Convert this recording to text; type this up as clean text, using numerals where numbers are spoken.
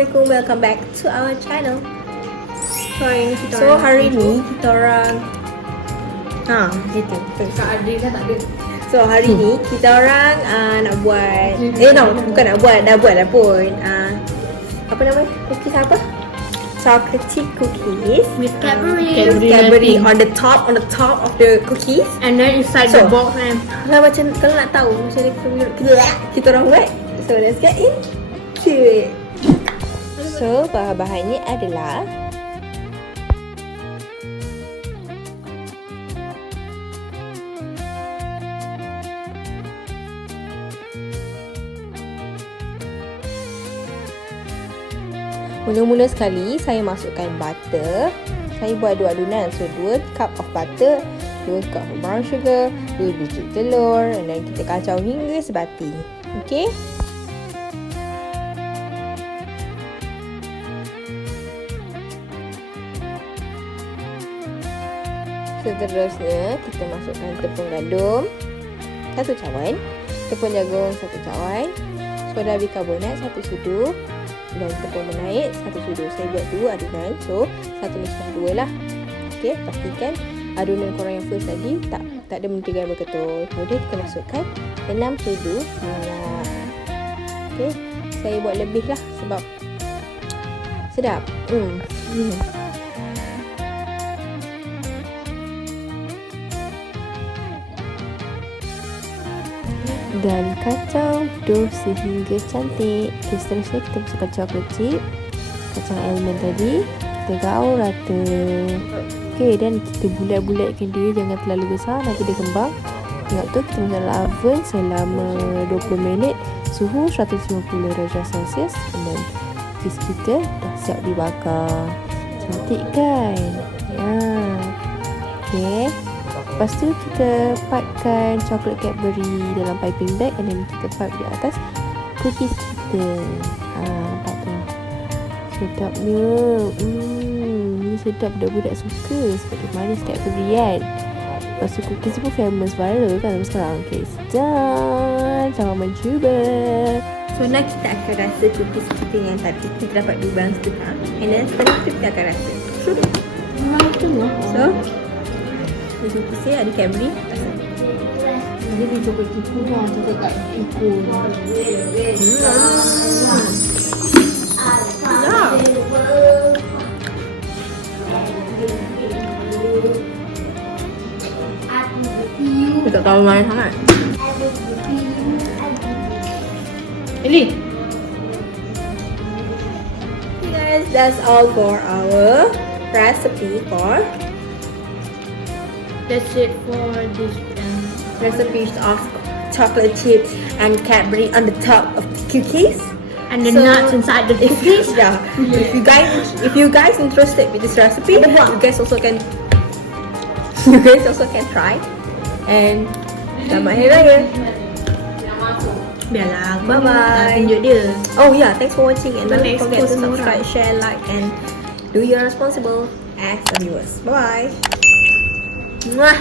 Assalamualaikum, welcome back to our channel. So hari ni kita orang gitu. Tak ada dah, tak ada. So hari ni kita orang nak buat bukan nak buat, dah buat dah pun. Apa nama? Cookies apa? Chocolate chip cookies With cadbury. Cadbury on the top of the cookies. And then inside the box Kalau nak tahu macam mana kita orang buat, so let's get into it. So bahan-bahannya adalah mula-mula sekali saya masukkan butter. Saya buat 2 adunan. So 2 cup of butter, 2 cup of brown sugar, 2 biji telur, dan kita kacau hingga sebati. Okey. Seterusnya kita masukkan tepung gandum 1 cawan, tepung jagung 1 cawan, soda bikarbonat 1 sudu, dan tepung menaik 1 sudu. Saya buat 2 adunan, so 1/2 lah. Okey, pastikan adunan korang yang first tadi tak ada mentega yang berketul. Kemudian kita masukkan 6 sudu minyak. Okey, saya buat lebih lah sebab sedap. Dan kacau dough sehingga cantik. Okay, seterusnya kita masukkan chocolate chip, kacang almond tadi, kita gaul rata. Okay, dan kita bulat-bulatkan dia, jangan terlalu besar, nanti dia kembang. Tengok tu, kita masuk dalam oven selama 20 minit, suhu 150 darjah Celsius. Dan cookies kita dah siap dibakar. Cantik kan? Okay, lepas tu kita pipekan coklat cadbury dalam piping bag, and then kita pipe di atas cookies kita. Nampak tu sedapnya. Ni sedap, budak-budak suka sebab dia manis cadbury kan. Lepas tu cookies pun famous, viral kan sekarang. Okay, selamat mencuba. So now kita akan rasa cookies kita yang tadi kita dapat 2,5, and then setelah itu kita akan rasa. So biji kisih ada cadbury. Dia di coklat tipu lah, coklat kat tipu. Dia tak tahu main sangat. Eli. Okay guys, that's all for our recipe for That's it for this recipes of chocolate chips and Cadbury on the top of the cookies. and the nuts inside the cookies. If you guys interested with this recipe, you guys also can try. And selamat hari raya. Biarlah, Bye bye. tunjuk dia. Oh yeah, thanks for watching, and don't Next forget to post subscribe, share, like, and do your responsible as a viewers. Bye bye. Mwah.